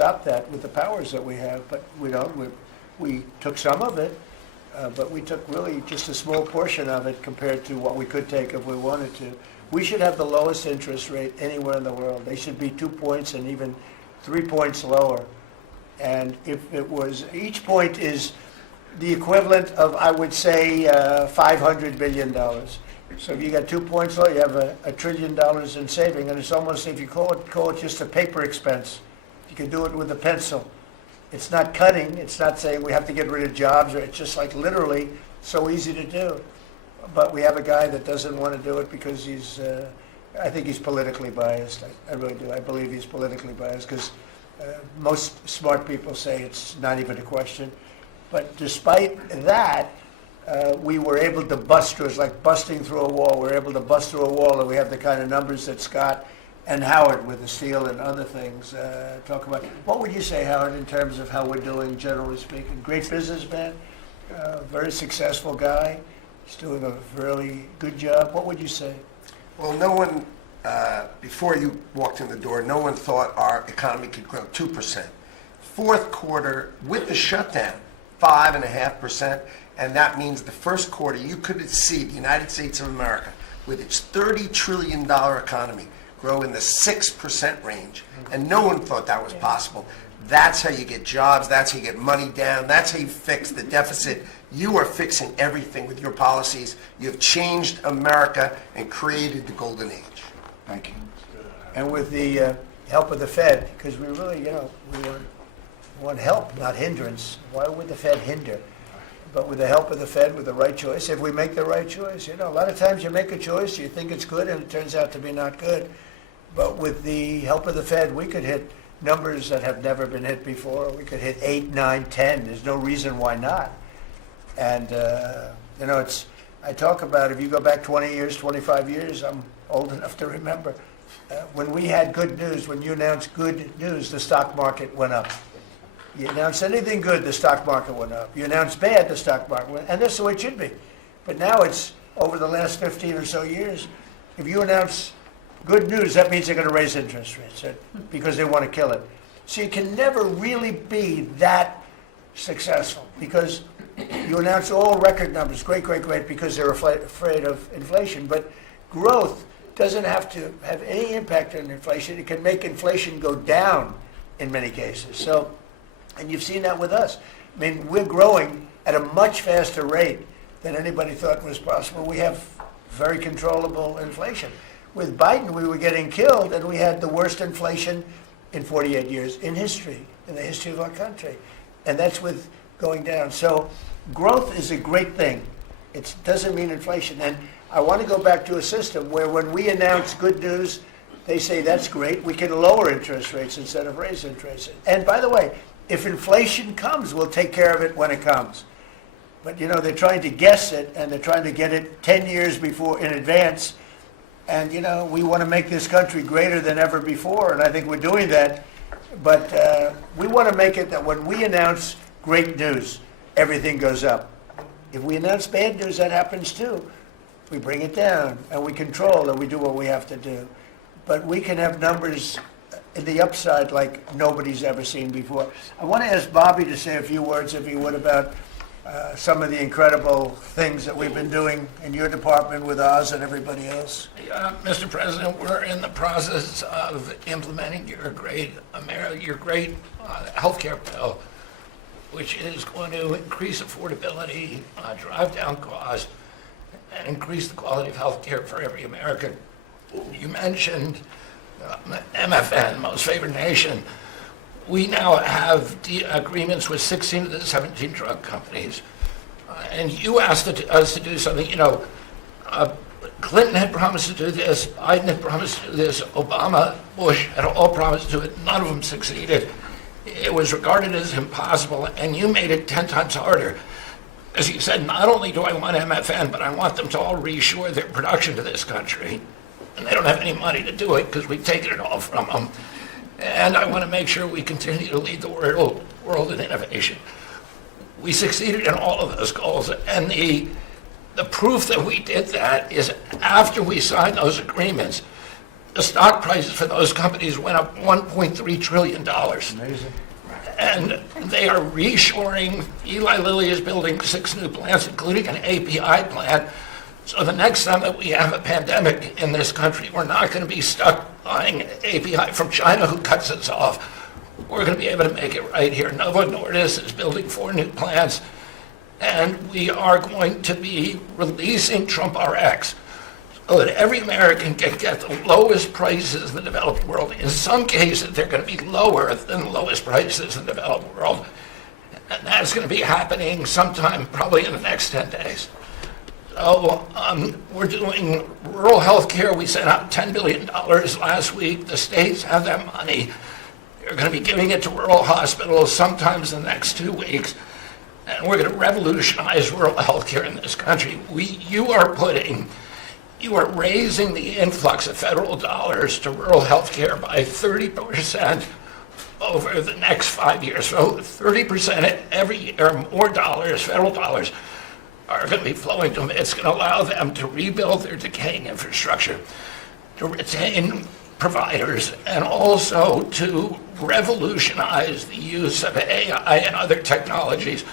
stop that with the powers that we have, but we don't. We took some of it, but we took really just a small portion of it compared to what we could take if we wanted to. We should have the lowest interest rate anywhere in the world. They should be 2 points and even 3 points lower. And if it was, each point is the equivalent of, I would say, $500 billion. So if you got 2 points low, you have $1 trillion in saving, and it's almost, if you call it just a paper expense. You can do it with a pencil. It's not cutting, it's not saying we have to get rid of jobs, or it's just like literally so easy to do. But we have a guy that doesn't want to do it because he's, I think he's politically biased. I really do. I believe he's politically biased because most smart people say it's not even a question. But despite that, we were able to bust through. It's like busting through a wall. We're able to bust through a wall, and we have the kind of numbers that Scott and Howard with the steel and other things talk about. What would you say, Howard, in terms of how we're doing, generally speaking? Great businessman, very successful guy. He's doing a really good job. What would you say? Well, no one, before you walked in the door, no one thought our economy could grow 2%. Fourth quarter, with the shutdown, 5.5%, and that means the first quarter, you could see the United States of America, with its $30 trillion economy, grow in the 6% range, and no one thought that was possible. That's how you get jobs, that's how you get money down, that's how you fix the deficit. You are fixing everything with your policies. You have changed America and created the golden age. Thank you. And with the help of the Fed, because we really, we want help, not hindrance. Why would the Fed hinder? But with the help of the Fed, with the right choice, if we make the right choice, a lot of times you make a choice, you think it's good, and it turns out to be not good. But with the help of the Fed, we could hit numbers that have never been hit before. We could hit 8, 9, 10. There's no reason why not. And, I talk about, if you go back 20 years, 25 years, I'm old enough to remember, when we had good news, when you announced good news, the stock market went up. You announce anything good, the stock market went up. You announce bad, the stock market went up. And that's the way it should be. But now it's, over the last 15 or so years, if you announce good news, that means they're going to raise interest rates because they want to kill it. So you can never really be that successful because you announce all record numbers, great, because they're afraid of inflation. But growth doesn't have to have any impact on inflation. It can make inflation go down in many cases. So, and you've seen that with us. I mean, we're growing at a much faster rate than anybody thought was possible. We have very controllable inflation. With Biden, we were getting killed, and we had the worst inflation in 48 years in history, in the history of our country. And that's with going down. So growth is a great thing. It doesn't mean inflation. And I want to go back to a system where when we announce good news, they say that's great. We can lower interest rates instead of raise interest rates. And by the way, if inflation comes, we'll take care of it when it comes. But they're trying to guess it, and they're trying to get it 10 years before in advance. And we want to make this country greater than ever before, and I think we're doing that. But we want to make it that when we announce great news, everything goes up. If we announce bad news, that happens too. We bring it down, and we control, and we do what we have to do. But we can have numbers in the upside like nobody's ever seen before. I want to ask Bobby to say a few words, if he would, about some of the incredible things that we've been doing in your department with Oz and everybody else. Mr. President, we're in the process of implementing your great healthcare bill, which is going to increase affordability, drive down costs, and increase the quality of healthcare for every American. You mentioned MFN, Most Favored Nation. We now have agreements with 16 of the 17 drug companies. And you asked us to do something, Clinton had promised to do this, Biden had promised to do this, Obama, Bush had all promised to do it. None of them succeeded. It was regarded as impossible, and you made it 10 times harder. As you said, not only do I want MFN, but I want them to all reassure their production to this country. And they don't have any money to do it because we've taken it all from them. And I want to make sure we continue to lead the world in innovation. We succeeded in all of those goals, and the proof that we did that is after we signed those agreements, the stock prices for those companies went up $1.3 trillion. Amazing. And they are reshoring. Eli Lilly is building 6 new plants, including an API plant. So the next time that we have a pandemic in this country, we're not going to be stuck buying API from China, who cuts us off. We're going to be able to make it right here. Novo Nordisk is building 4 new plants, and we are going to be releasing Trump RX so that every American can get the lowest prices in the developed world. In some cases, they're going to be lower than the lowest prices in the developed world. And that's going to be happening sometime probably in the next 10 days. So we're doing rural health care. We sent out $10 billion last week. The states have that money. They're going to be giving it to rural hospitals sometimes in the next 2 weeks. And we're going to revolutionize rural health care in this country. You are raising the influx of federal dollars to rural health care by 30% over the next 5 years. So 30% every year, more dollars, federal dollars, are going to be flowing to them. It's going to allow them to rebuild their decaying infrastructure, to retain providers, and also to revolutionize the use of AI and other technologies,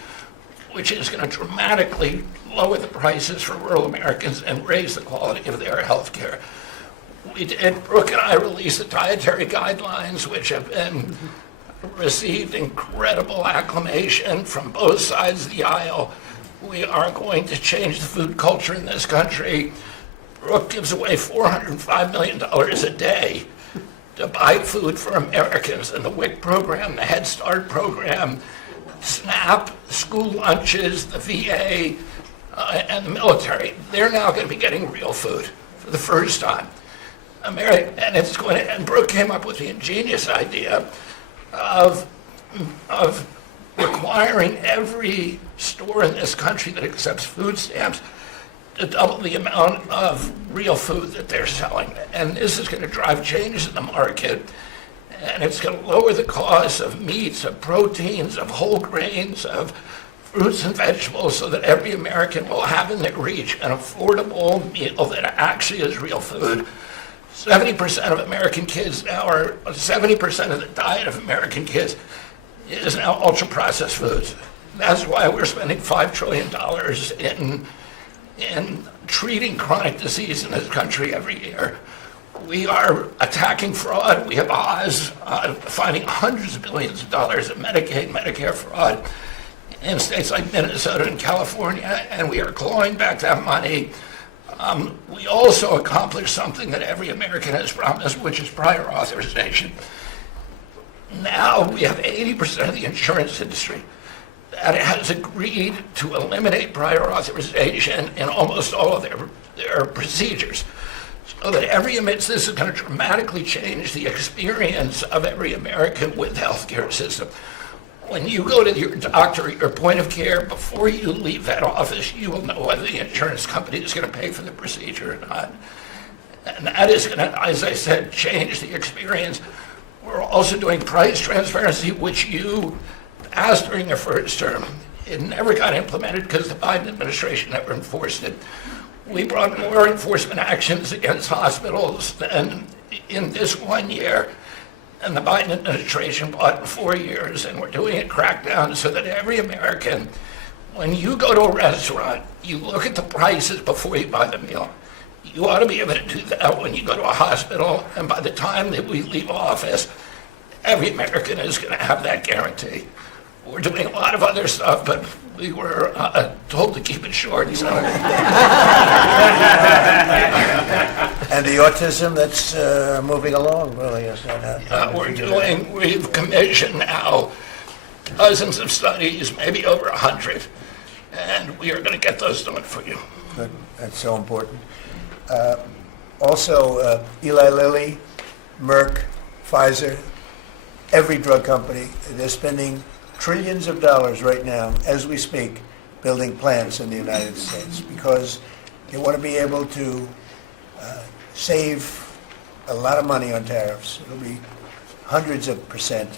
which is going to dramatically lower the prices for rural Americans and raise the quality of their health care. Brooke and I released the dietary guidelines, which have been received incredible acclamation from both sides of the aisle. We are going to change the food culture in this country. Brooke gives away $405 million a day to buy food for Americans, and the WIC program, the Head Start program, SNAP, school lunches, the VA, and the military. They're now going to be getting real food for the first time. And Brooke came up with the ingenious idea of requiring every store in this country that accepts food stamps to double the amount of real food that they're selling. And this is going to drive changes in the market, and it's going to lower the cost of meats, of proteins, of whole grains, of fruits and vegetables, so that every American will have in their reach an affordable meal that actually is real food. 70% of American kids now are, 70% of the diet of American kids is now ultra-processed foods. That's why we're spending $5 trillion in treating chronic disease in this country every year. We are attacking fraud. We have Oz finding hundreds of billions of dollars of Medicaid, Medicare fraud in states like Minnesota and California, and we are clawing back that money. We also accomplished something that every American has promised, which is prior authorization. Now we have 80% of the insurance industry that has agreed to eliminate prior authorization in almost all of their procedures. So that this is going to dramatically change the experience of every American with the healthcare system. When you go to your doctor at your point of care, before you leave that office, you will know whether the insurance company is going to pay for the procedure or not. And that is going to, as I said, change the experience. We're also doing price transparency, which you asked during your first term. It never got implemented because the Biden administration never enforced it. We brought more enforcement actions against hospitals than in this 1 year, and the Biden administration brought in 4 years, and we're doing a crackdown so that every American, when you go to a restaurant, you look at the prices before you buy the meal. You ought to be able to do that when you go to a hospital, and by the time that we leave office, every American is going to have that guarantee. We're doing a lot of other stuff, but we were told to keep it short. So. And the autism that's moving along, really, is that We've commissioned now dozens of studies, maybe over 100, and we are going to get those done for you. Good. That's so important. Also, Eli Lilly, Merck, Pfizer, every drug company, they're spending trillions of dollars right now, as we speak, building plants in the United States because they want to be able to save a lot of money on tariffs. It'll be hundreds of percent,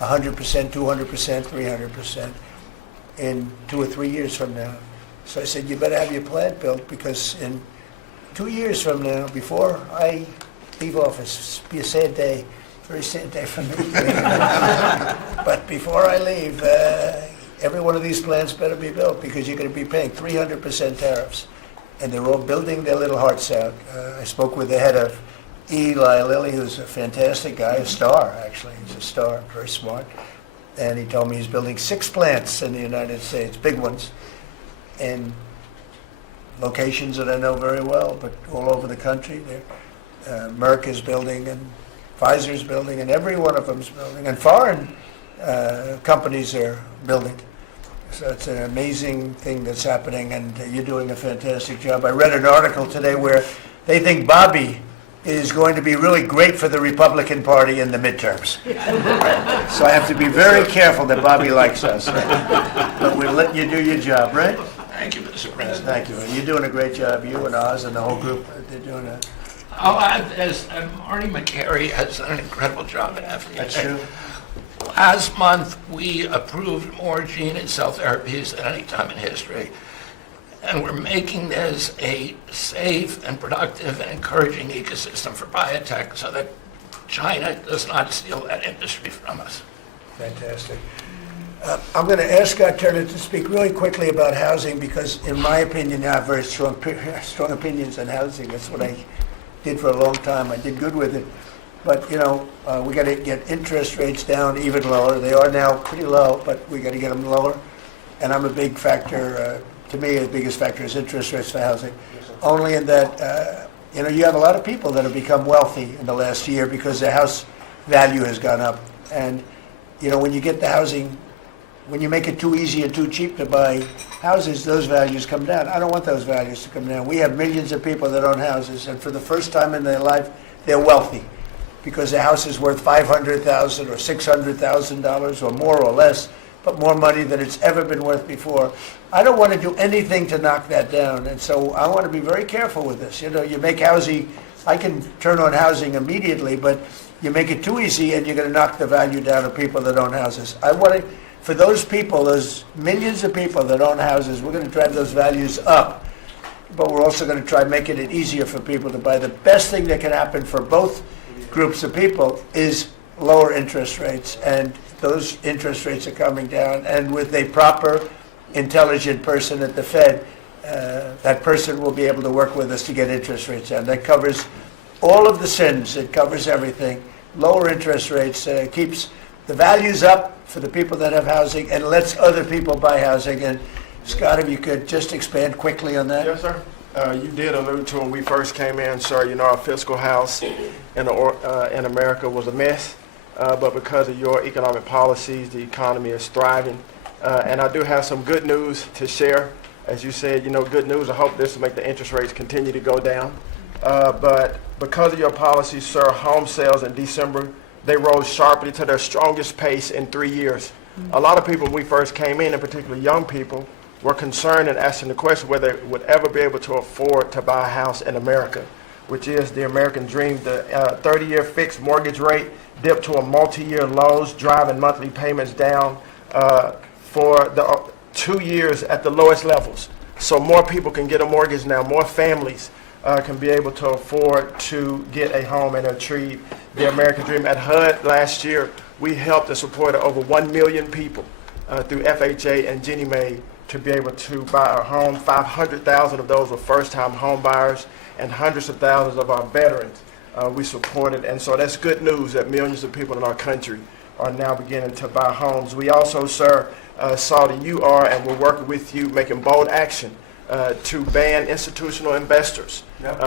100%, 200%, 300% in 2 or 3 years from now. So I said, you better have your plant built because in 2 years from now, before I leave office. Be a sad day, very sad day for me. But before I leave, every one of these plants better be built because you're going to be paying 300% tariffs. And they're all building their little hearts out. I spoke with the head of Eli Lilly, who's a fantastic guy, a star, actually. He's a star, very smart. And he told me he's building 6 plants in the United States, big ones, in locations that I know very well, but all over the country. Merck is building, and Pfizer's building, and every one of them's building. And foreign companies are building. So it's an amazing thing that's happening, and you're doing a fantastic job. I read an article today where they think Bobby is going to be really great for the Republican Party in the midterms. So I have to be very careful that Bobby likes us. But we'll let you do your job, right? Thank you, Mr. President. Thank you. You're doing a great job. You and Oz and the whole group, they're doing a... Marty McCary has done an incredible job at FDA. That's true. Last month, we approved more gene and cell therapies than any time in history. And we're making this a safe and productive and encouraging ecosystem for biotech so that China does not steal that industry from us. Fantastic. I'm going to ask Scott Turner to speak really quickly about housing because, in my opinion, I have very strong opinions on housing. That's what I did for a long time. I did good with it. But, you know, we got to get interest rates down even lower. They are now pretty low, but we got to get them lower. And I'm a big factor, to me, the biggest factor is interest rates for housing. Only in that, you know, you have a lot of people that have become wealthy in the last year because their house value has gone up. And, you know, when you get the housing, when you make it too easy and too cheap to buy houses, those values come down. I don't want those values to come down. We have millions of people that own houses, and for the first time in their life, they're wealthy because the house is worth $500,000 or $600,000 or more or less, but more money than it's ever been worth before. I don't want to do anything to knock that down, and so I want to be very careful with this. You know, you make housing, I can turn on housing immediately, but you make it too easy and you're going to knock the value down of people that own houses. I want to, for those people, those millions of people that own houses, we're going to drive those values up, but we're also going to try making it easier for people to buy. The best thing that can happen for both groups of people is lower interest rates, and those interest rates are coming down, and with a proper, intelligent person at the Fed, that person will be able to work with us to get interest rates down. That covers all of the sins. It covers everything. Lower interest rates keeps the values up for the people that have housing and lets other people buy housing. And Scott, if you could just expand quickly on that. Yes, sir. You did allude to when we first came in, sir, you know, our fiscal house in America was a mess. But because of your economic policies, the economy is thriving. And I do have some good news to share. As you said, you know, good news. I hope this will make the interest rates continue to go down. But because of your policies, sir, home sales in December, they rose sharply to their strongest pace in 3 years. A lot of people, when we first came in particular young people, were concerned and asking the question whether they would ever be able to afford to buy a house in America, which is the American dream. The 30-year fixed mortgage rate dipped to a multi-year lows, driving monthly payments down for the 2 years at the lowest levels. So more people can get a mortgage now, more families can be able to afford to get a home and achieve the American dream. At HUD last year, we helped and supported over 1 million people through FHA and Ginnie Mae to be able to buy a home. 500,000 of those were first-time home buyers, and hundreds of thousands of our veterans we supported. And so that's good news that millions of people in our country are now beginning to buy homes. We also, sir, saw that you are, and we're working with you, making bold action to ban institutional investors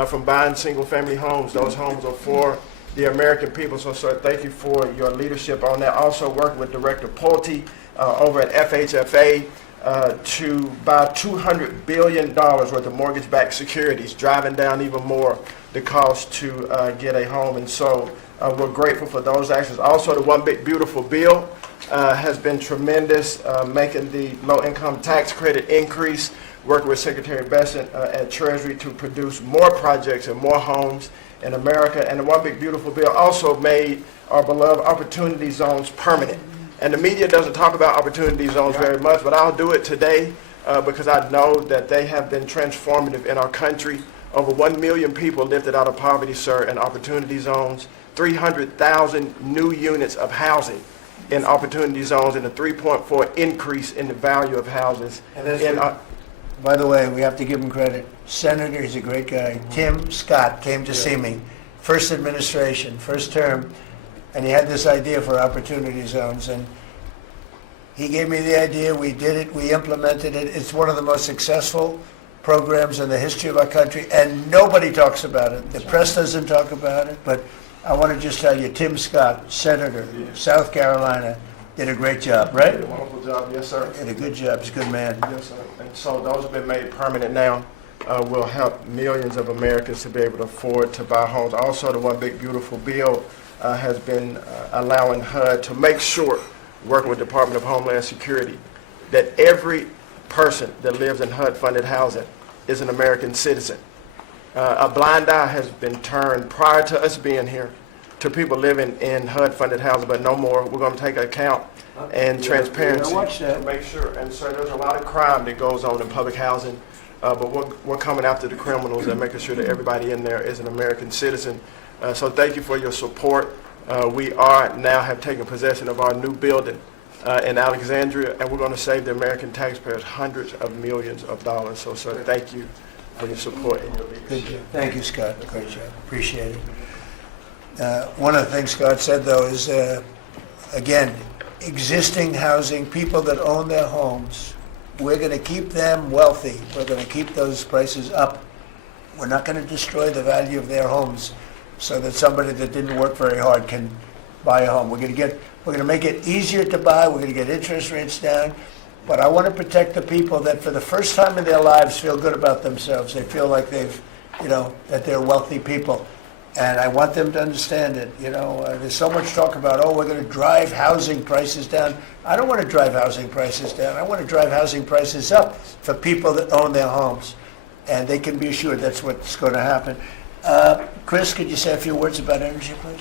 from buying single-family homes. Those homes are for the American people. So, sir, thank you for your leadership on that. Also working with Director Pulte over at FHFA to buy $200 billion worth of mortgage-backed securities, driving down even more the cost to get a home. And so we're grateful for those actions. Also, the One Big Beautiful Bill has been tremendous, making the low-income tax credit increase, working with Secretary Bessent at Treasury to produce more projects and more homes in America. And the One Big Beautiful Bill also made our beloved opportunity zones permanent. And the media doesn't talk about opportunity zones very much, but I'll do it today because I know that they have been transformative in our country. Over 1 million people lifted out of poverty, sir, in opportunity zones, 300,000 new units of housing in opportunity zones, and a 3.4 increase in the value of houses. And that's in, By the way, we have to give him credit. Senator, he's a great guy. Tim Scott came to see me, first administration, first term, and he had this idea for opportunity zones, and he gave me the idea, we did it, we implemented it. It's one of the most successful programs in the history of our country, and nobody talks about it. The press doesn't talk about it, but I want to just tell you, Tim Scott, Senator, South Carolina, did a great job, right? did a wonderful job, yes, sir. Did a good job, he's a good man. Yes, sir. And so those have been made permanent now. Will help millions of Americans to be able to afford to buy homes. Also, the One Big Beautiful Bill has been allowing HUD to make sure, working with the Department of Homeland Security, that every person that lives in HUD-funded housing is an American citizen. A blind eye has been turned prior to us being here to people living in HUD-funded housing, but no more. We're going to take account and transparency I watched that. to make sure. And so there's a lot of crime that goes on in public housing, but we're coming after the criminals and making sure that everybody in there is an American citizen. So thank you for your support. We are now have taken possession of our new building in Alexandria, and we're going to save the American taxpayers hundreds of millions of dollars. So, sir, thank you for your support and your leadership. Good job. Thank you, Scott. Great job. Appreciate it. One of the things Scott said, though, is, again, existing housing, people that own their homes, we're going to keep them wealthy. We're going to keep those prices up. We're not going to destroy the value of their homes so that somebody that didn't work very hard can buy a home. We're going to make it easier to buy. We're going to get interest rates down. But I want to protect the people that for the first time in their lives feel good about themselves. They feel like that they're wealthy people. And I want them to understand it. There's so much talk about, we're going to drive housing prices down. I don't want to drive housing prices down. I want to drive housing prices up for people that own their homes. And they can be assured that's what's going to happen. Chris, could you say a few words about energy, please?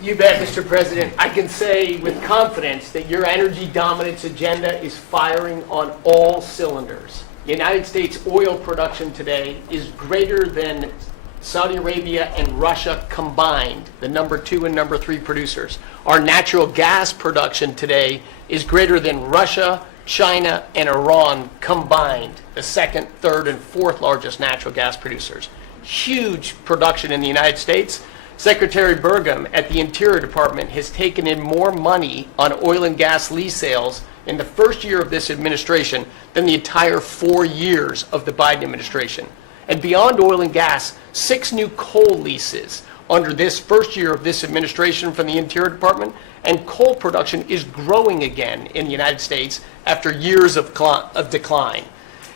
You bet, Mr. President. I can say with confidence that your energy dominance agenda is firing on all cylinders. The United States oil production today is greater than Saudi Arabia and Russia combined, the number 2 and number 3 producers. Our natural gas production today is greater than Russia, China, and Iran combined, the second, third, and fourth largest natural gas producers. Huge production in the United States. Secretary Burgum at the Interior Department has taken in more money on oil and gas lease sales in the first year of this administration than the entire 4 years of the Biden administration. And beyond oil and gas, 6 new coal leases under this first year of this administration from the Interior Department, and coal production is growing again in the United States after years of decline.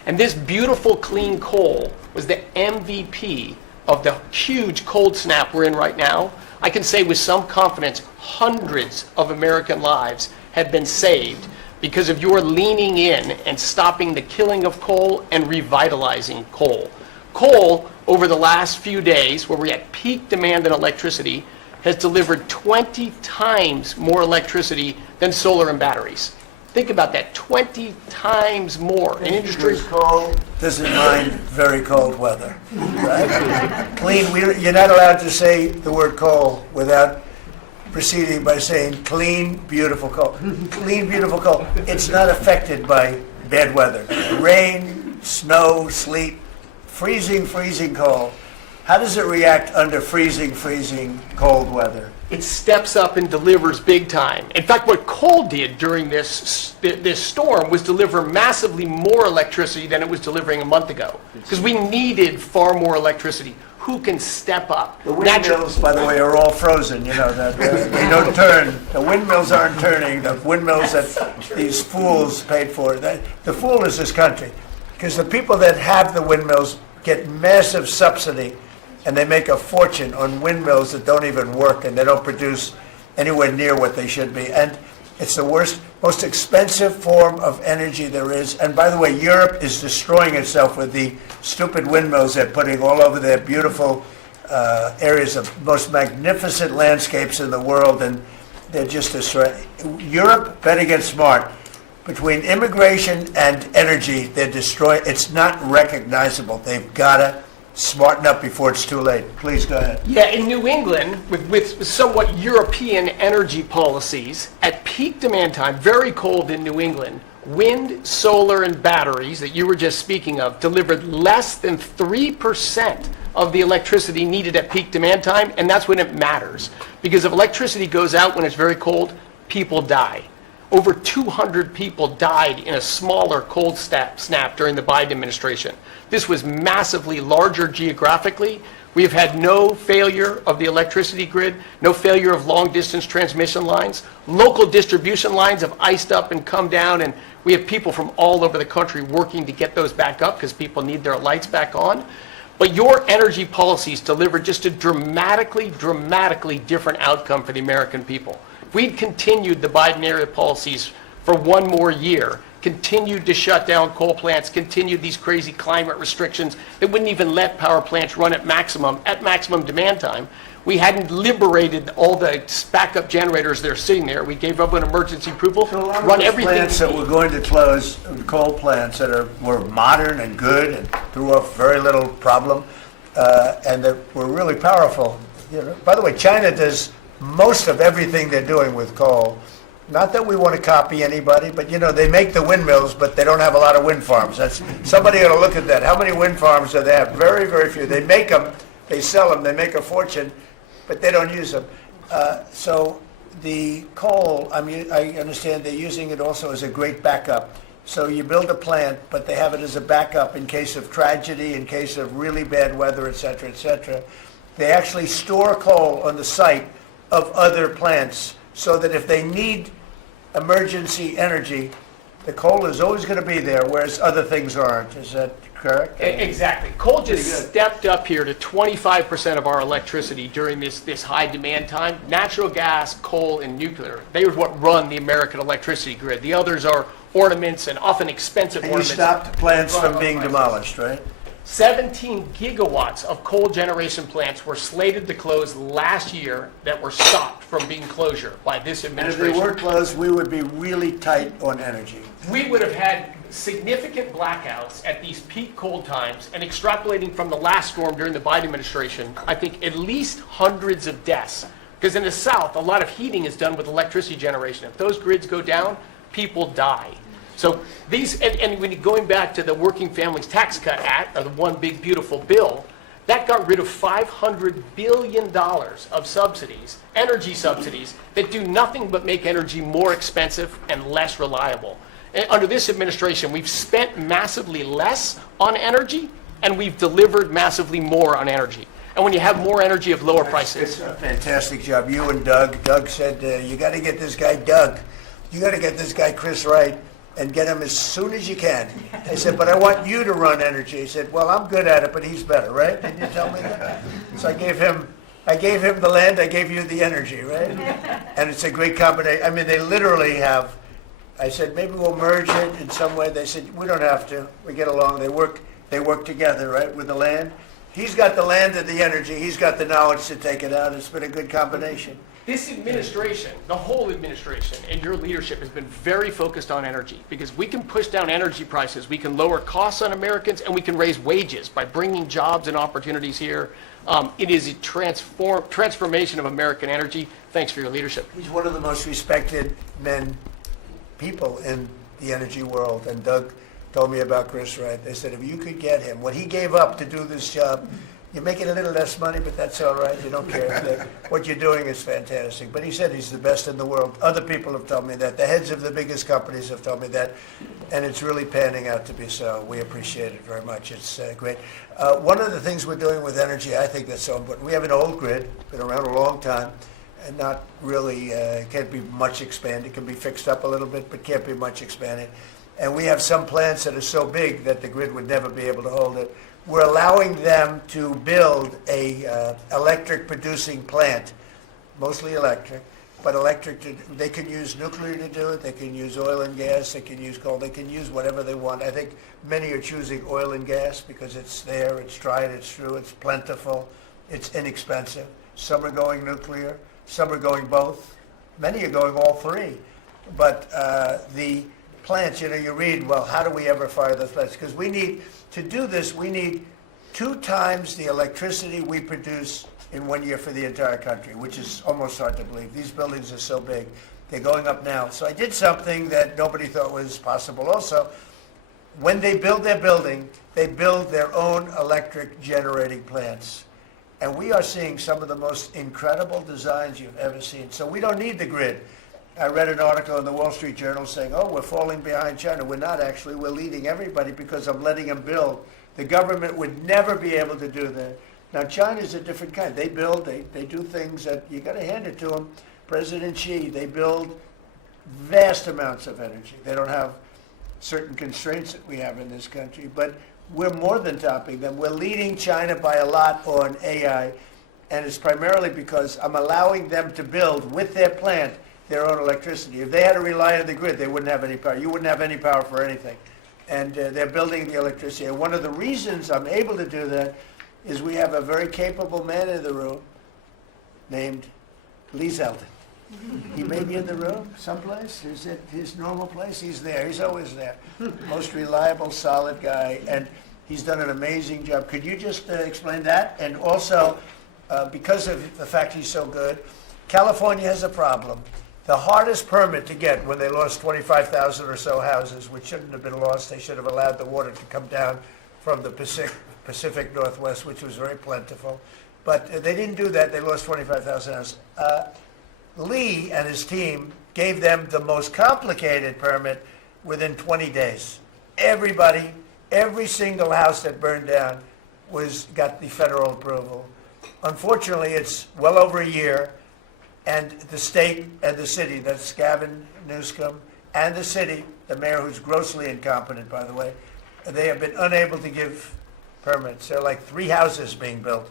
And this beautiful clean coal was the MVP of the huge cold snap we're in right now. I can say with some confidence, hundreds of American lives have been saved because of your leaning in and stopping the killing of coal and revitalizing coal. Coal, over the last few days, where we're at peak demand in electricity, has delivered 20 times more electricity than solar and batteries. Think about that, 20 times more. An industry cold doesn't mind very cold weather. Right? Clean, you're not allowed to say the word coal without proceeding by saying clean, beautiful coal. Clean, beautiful coal. It's not affected by bad weather. Rain, snow, sleet, freezing cold. How does it react under freezing cold weather? it steps up and delivers big time. In fact, what coal did during this storm was deliver massively more electricity than it was delivering a month ago, because we needed far more electricity. Who can step up? The windmills, by the way, are all frozen, you know, that they don't turn. The windmills aren't turning. The windmills that these fools paid for. The fool is this country, because the people that have the windmills get massive subsidy, and they make a fortune on windmills that don't even work, and they don't produce anywhere near what they should be. And it's the worst, most expensive form of energy there is. And by the way, Europe is destroying itself with the stupid windmills they're putting all over their beautiful areas of most magnificent landscapes in the world, and they're just destroying. Europe better get smart. Between immigration and energy, they're destroying. It's not recognizable. They've got to smarten up before it's too late. Please go ahead. Yeah, in New England, with somewhat European energy policies, at peak demand time, very cold in New England, wind, solar, and batteries that you were just speaking of delivered less than 3% of the electricity needed at peak demand time, and that's when it matters. Because if electricity goes out when it's very cold, people die. Over 200 people died in a smaller cold snap during the Biden administration. This was massively larger geographically. We have had no failure of the electricity grid, no failure of long-distance transmission lines. Local distribution lines have iced up and come down, and we have people from all over the country working to get those back up because people need their lights back on. But your energy policies delivered just a dramatically different outcome for the American people. If we'd continued the Biden-era policies for one more year, continued to shut down coal plants, continued these crazy climate restrictions that wouldn't even let power plants run at maximum demand time, we hadn't liberated all the backup generators that are sitting there. We gave up an emergency approval, So a lot of run those everything. plants that were going to close, coal plants that were modern and good and threw off very little problem, and that were really powerful. You know, by the way, China does most of everything they're doing with coal. Not that we want to copy anybody, but you know, they make the windmills, but they don't have a lot of wind farms. Somebody ought to look at that. How many wind farms do they have? Very, very few. They make them, they sell them, they make a fortune, but they don't use them. So the coal, I mean, I understand they're using it also as a great backup. So you build a plant, but they have it as a backup in case of tragedy, in case of really bad weather, et cetera, et cetera. They actually store coal on the site of other plants so that if they need emergency energy, the coal is always going to be there, whereas other things aren't. Is that correct? Exactly. Coal just Pretty good. stepped up here to 25% of our electricity during this high demand time. Natural gas, coal, and nuclear, they are what run the American electricity grid. The others are ornaments and often expensive And you ornaments. stopped plants Run from on being prices. demolished, right? 17 gigawatts of coal generation plants were slated to close last year that were stopped from being closure by this And if administration. they were closed, we would be really tight on energy. We would have had significant blackouts at these peak cold times, and extrapolating from the last storm during the Biden administration, I think at least hundreds of deaths. Because in the South, a lot of heating is done with electricity generation. If those grids go down, people die. So these, and when you're going back to the Working Families Tax Cut Act, or the One Big Beautiful Bill, that got rid of $500 billion of subsidies, energy subsidies, that do nothing but make energy more expensive and less reliable. And under this administration, we've spent massively less on energy, and we've delivered massively more on energy. And when you have more energy of lower prices. It's a fantastic job. You and Doug. Doug said, you got to get this guy Doug. You got to get this guy Chris Wright and get him as soon as you can. I said, but I want you to run energy. He said, well, I'm good at it, but he's better, right? Didn't you tell me that? So I gave him the land, I gave you the energy, right? And it's a great combination. I mean, they literally have, I said, maybe we'll merge it in some way. They said, we don't have to. We get along. They work together, right, with the land. He's got the land and the energy. He's got the knowledge to take it out. It's been a good combination. This administration, the whole administration, and your leadership has been very focused on energy, because we can push down energy prices, we can lower costs on Americans, and we can raise wages by bringing jobs and opportunities here. It is a transformation of American energy. Thanks for your leadership. He's one of the most respected people in the energy world. And Doug told me about Chris Wright. They said, if you could get him, what he gave up to do this job, you're making a little less money, but that's all right. You don't care. What you're doing is fantastic. But he said he's the best in the world. Other people have told me that. The heads of the biggest companies have told me that. And it's really panning out to be so. We appreciate it very much. It's great. One of the things we're doing with energy, I think that's so important. We have an old grid, been around a long time, and not really, can't be much expanded. It can be fixed up a little bit, but can't be much expanded. And we have some plants that are so big that the grid would never be able to hold it. We're allowing them to build a electric producing plant, mostly electric, but they can use nuclear to do it, they can use oil and gas, they can use coal, they can use whatever they want. I think many are choosing oil and gas because it's there, it's tried, it's true, it's plentiful, it's inexpensive. Some are going nuclear, some are going both, many are going all three. But the plants, you read, well, how do we ever fire those plants? Because to do this, we need 2 times the electricity we produce in 1 year for the entire country, which is almost hard to believe. These buildings are so big. They're going up now. So I did something that nobody thought was possible also. When they build their building, they build their own electric generating plants. And we are seeing some of the most incredible designs you've ever seen. So we don't need the grid. I read an article in the Wall Street Journal saying, oh, we're falling behind China. We're not actually. We're leading everybody because I'm letting them build. The government would never be able to do that. Now, China's a different kind. They build, they do things that you got to hand it to them. President Xi, they build vast amounts of energy. They don't have certain constraints that we have in this country, but we're more than topping them. We're leading China by a lot on AI, and it's primarily because I'm allowing them to build with their plant their own electricity. If they had to rely on the grid, they wouldn't have any power. You wouldn't have any power for anything. And they're building the electricity. And one of the reasons I'm able to do that is we have a very capable man in the room named Lee Zeldin. He may be in the room someplace. Is it his normal place? He's there. He's always there. Most reliable, solid guy. And he's done an amazing job. Could you just explain that? And also, because of the fact he's so good, California has a problem. The hardest permit to get when they lost 25,000 or so houses, which shouldn't have been lost, they should have allowed the water to come down from the Pacific Northwest, which was very plentiful. But they didn't do that. They lost 25,000 houses. Lee and his team gave them the most complicated permit within 20 days. Everybody, every single house that burned down got the federal approval. Unfortunately, it's well over a year, and the state and the city, that's Gavin Newsom, and the city, the mayor who's grossly incompetent, by the way, they have been unable to give permits. There are like 3 houses being built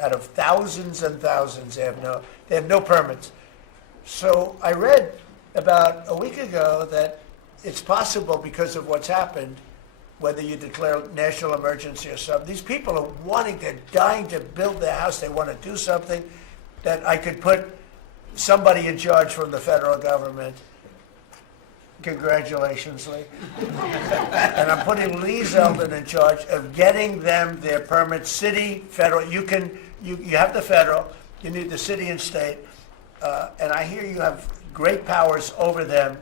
out of thousands and thousands. They have no permits. So I read about a week ago that it's possible because of what's happened, whether you declare national emergency or something, these people are they're dying to build their house. They want to do something, that I could put somebody in charge from the federal government. Congratulations, Lee. And I'm putting Lee Zeldin in charge of getting them their permits, city, federal. You have the federal, you need the city and state. And I hear you have great powers over them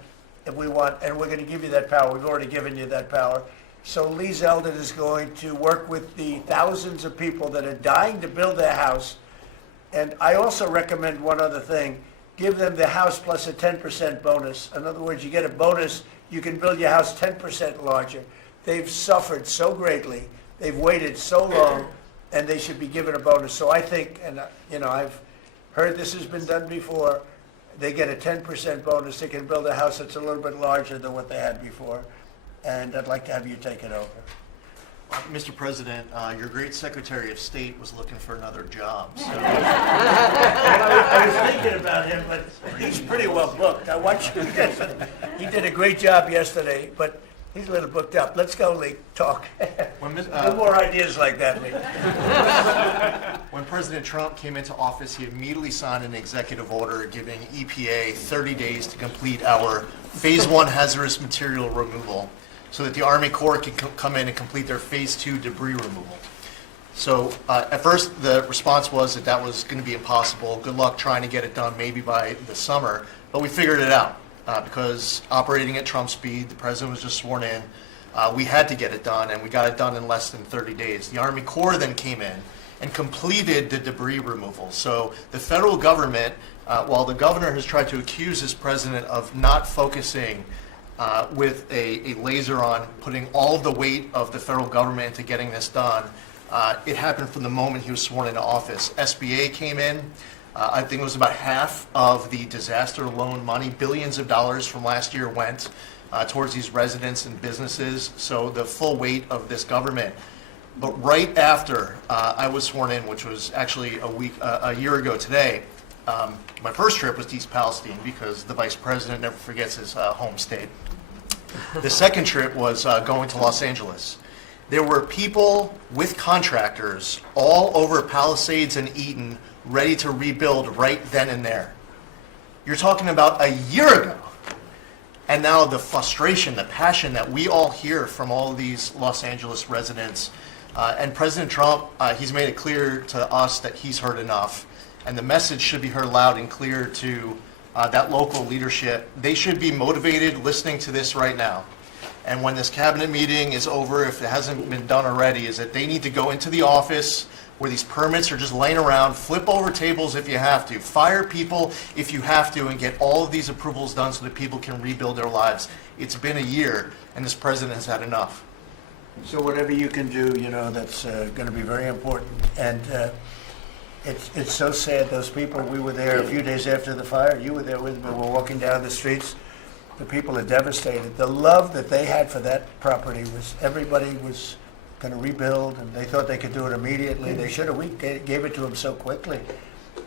if we want, and we're going to give you that power. We've already given you that power. So Lee Zeldin is going to work with the thousands of people that are dying to build their house. And I also recommend one other thing. Give them the house plus a 10% bonus. In other words, you get a bonus, you can build your house 10% larger. They've suffered so greatly, they've waited so long, and they should be given a bonus. So I think, and I've heard this has been done before, they get a 10% bonus. They can build a house that's a little bit larger than what they had before. And I'd like to have you take it over. Mr. President, your great Secretary of State was looking for another job. So. I was thinking about him, but he's pretty well booked. I want you to he did a great job yesterday, but he's a little booked up. Let's go, Lee. Talk. No more ideas like that, Lee. When President Trump came into office, he immediately signed an executive order giving EPA 30 days to complete our Phase 1 hazardous material removal, so that the Army Corps can come in and complete their Phase 2 debris removal. So at first, the response was that was going to be impossible. Good luck trying to get it done maybe by the summer. But we figured it out because operating at Trump speed, the president was just sworn in. We had to get it done, and we got it done in less than 30 days. The Army Corps then came in and completed the debris removal. So the federal government, while the governor has tried to accuse his president of not focusing with a laser on putting all of the weight of the federal government into getting this done. It happened from the moment he was sworn into office. SBA came in. I think it was about half of the disaster loan money, billions of dollars from last year went towards these residents and businesses. So the full weight of this government. But right after I was sworn in, which was actually a year ago today, my first trip was to East Palestine because the vice president never forgets his home state. The second trip was going to Los Angeles. There were people with contractors all over Palisades and Eaton ready to rebuild right then and there. You're talking about a year ago. And now the frustration, the passion that we all hear from all of these Los Angeles residents, And President Trump, he's made it clear to us that he's heard enough. And the message should be heard loud and clear to that local leadership. They should be motivated listening to this right now. And when this cabinet meeting is over, if it hasn't been done already, is that they need to go into the office where these permits are just laying around, flip over tables if you have to, fire people if you have to, and get all of these approvals done so that people can rebuild their lives. It's been a year, and this president has had enough. So whatever you can do, that's going to be very important. And it's so sad, those people, we were there a few days after the fire, you were there with me, we're walking down the streets. The people are devastated. The love that they had for that property was, everybody was going to rebuild, and they thought they could do it immediately. They should have. We gave it to them so quickly,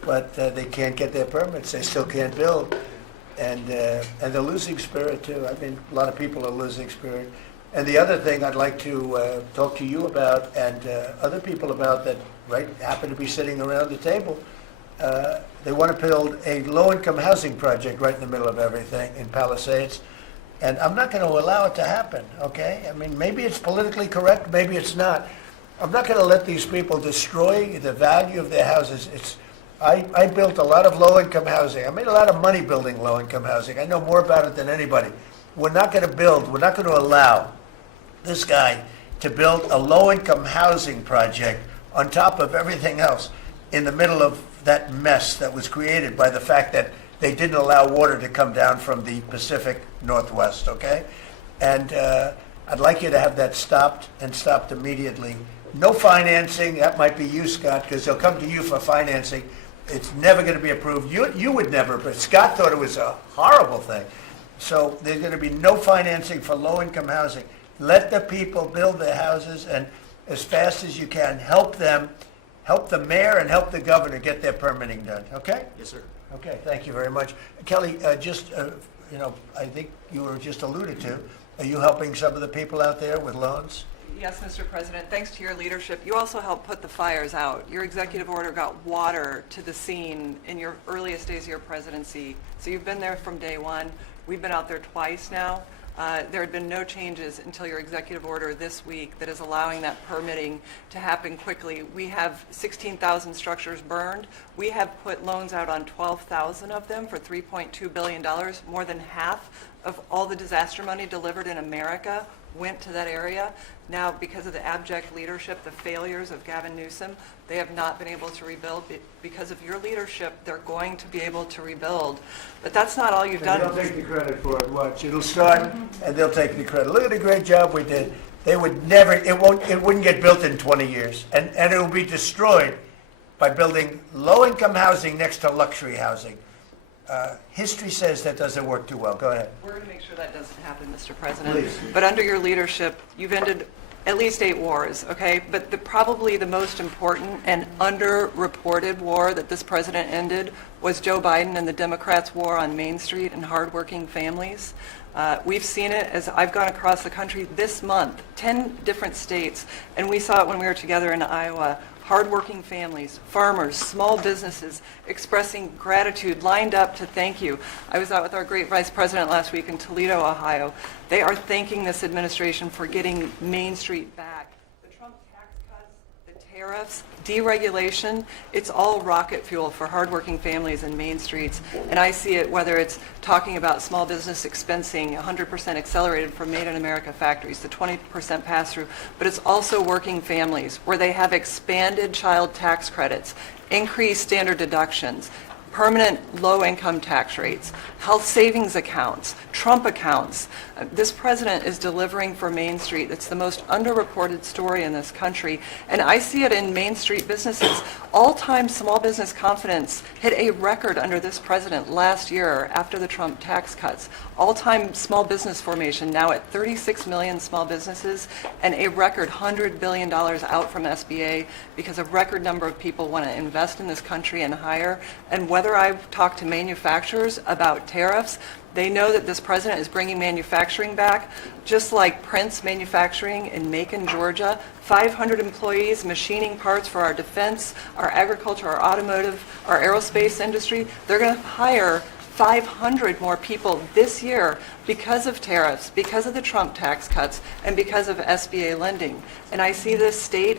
but they can't get their permits. They still can't build, and they're losing spirit too. I mean, a lot of people are losing spirit. And the other thing I'd like to talk to you about and other people about that happen to be sitting around the table. They want to build a low-income housing project right in the middle of everything in Palisades. And I'm not going to allow it to happen, okay? I mean, maybe it's politically correct, maybe it's not. I'm not going to let these people destroy the value of their houses. I built a lot of low-income housing. I made a lot of money building low-income housing. I know more about it than anybody. We're not going to allow this guy to build a low-income housing project on top of everything else in the middle of that mess that was created by the fact that they didn't allow water to come down from the Pacific Northwest, okay? And I'd like you to have that stopped, and stopped immediately. No financing. That might be you, Scott, because they'll come to you for financing. It's never going to be approved. You would never, but Scott thought it was a horrible thing. So there's going to be no financing for low-income housing. Let the people build their houses, and as fast as you can, help them, help the mayor and help the governor get their permitting done, okay? Yes, sir. Okay, thank you very much. Kelly, I think you were just alluded to, are you helping some of the people out there with loans? Yes, Mr. President, thanks to your leadership, you also helped put the fires out. Your executive order got water to the scene in your earliest days of your presidency. So you've been there from day one. We've been out there twice now. There had been no changes until your executive order this week that is allowing that permitting to happen quickly. We have 16,000 structures burned. We have put loans out on 12,000 of them for $3.2 billion. More than half of all the disaster money delivered in America went to that area. Now, because of the abject leadership, the failures of Gavin Newsom, they have not been able to rebuild. Because of your leadership, they're going to be able to rebuild. But that's not all you've done. They'll take the credit for it. Watch, it'll start, and they'll take the credit. Look at the great job we did. They would never, it wouldn't get built in 20 years, and it will be destroyed by building low-income housing next to luxury housing. History says that doesn't work too well. Go ahead. We're going to make sure that doesn't happen, Mr. President. Please. But under your leadership, you've ended at least 8 wars, okay? But probably the most important and underreported war that this president ended was Joe Biden and the Democrats' war on Main Street and hardworking families. We've seen it as I've gone across the country this month, 10 different states, and we saw it when we were together in Iowa. Hardworking families, farmers, small businesses expressing gratitude, lined up to thank you. I was out with our great vice president last week in Toledo, Ohio. They are thanking this administration for getting Main Street back. The Trump tax cuts, the tariffs, deregulation, it's all rocket fuel for hardworking families in Main Streets. And I see it whether it's talking about small business expensing, 100% accelerated for Made in America factories, the 20% pass-through, but it's also working families where they have expanded child tax credits, increased standard deductions, permanent low-income tax rates, health savings accounts, Trump accounts. This president is delivering for Main Street. It's the most underreported story in this country. And I see it in Main Street businesses. All-time small business confidence hit a record under this president last year after the Trump tax cuts. All-time small business formation now at 36 million small businesses and a record $100 billion out from SBA because a record number of people want to invest in this country and hire. And whether I've talked to manufacturers about tariffs, they know that this president is bringing manufacturing back, just like Prince Manufacturing in Macon, Georgia. 500 employees machining parts for our defense, our agriculture, our automotive, our aerospace industry. They're going to hire 500 more people this year because of tariffs, because of the Trump tax cuts, and because of SBA lending. And I see this state